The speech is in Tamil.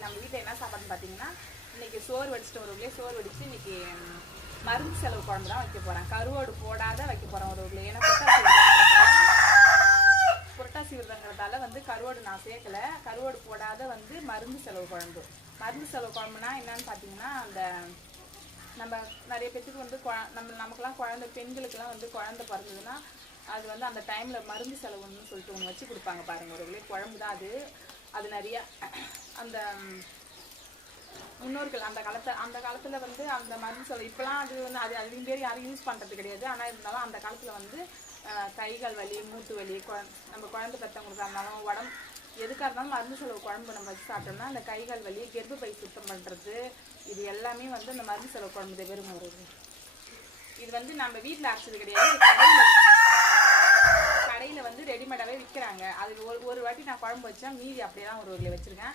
நம்ம வீட்டில் என்ன சாப்பாடுன்னு பார்த்தீங்கன்னா இன்னைக்கு சோறு வடிச்சிட்டு ஒரு சோறு வடிச்சு இன்னைக்கு மருந்து செலவு குழம்பு தான் வைக்க போகிறேன் கருவாடு போடாத வைக்க போகிறேன் ஒரு உருளை ஏன்னா புரட்டாசி விரதங்கிறதால- புரட்டாசி விரதங்கிறதால வந்து கருவாடு நான் சேர்க்கல. கருவாடு போடாத வந்து மருந்து செலவு குழம்பு. மருந்து செலவு குழம்புனா என்னன்னு பார்த்தீங்கன்னா அந்த நம்ம நிறைய பேத்துக்கு வந்து குழ- நம்ம நமக்குலாம் குழந்தை பெண்களுக்கெல்லாம் வந்து குழந்தை பிறந்ததுன்னா அது வந்து அந்த டைமில் மருந்து செலவுன்னு சொல்லிட்டு ஒன்று வச்சு கொடுப்பாங்க பாருங்க. ஒரு குழம்பு தான் அது. அது நிறைய அந்த முன்னோர்கள் அந்த காலத்தில் அந்த காலத்தில் வந்து அந்த மருந்து செலவு இப்போலாம் அது வந்து அது அதிகம் பேர் யாரும் யூஸ் பண்ணுறது கிடையாது. ஆனால் இருந்தாலும் அந்த காலத்தில் வந்து கைகள் வலி மூட்டு வலி குழ- நம்ம குழந்தை பெற்றவங்களுக்கு இருந்தாலும் உடம்பு எதுக்காக இருந்தாலும் மருந்து செலவு குழம்பு நம்ம வச்சு சாப்பிட்டோம்னா அந்த கைகள் வலி கர்ப்பப்பை சுத்தம் பண்ணுறது இது எல்லாமே வந்து அந்த மருந்து செலவு குழம்பு வெறும் வருது இது. வந்து நம்ம வீட்டில் அரைச்சது கிடையாது இது கடையில கடையில் வந்து ரெடிமேடாகவே விற்கிறாங்க அது ஒரு ஒரு வாட்டி நான் குழம்பு வச்சேன் மீதி அப்படியே தான் ஒரு ஊரில் வச்சுருக்கேன்.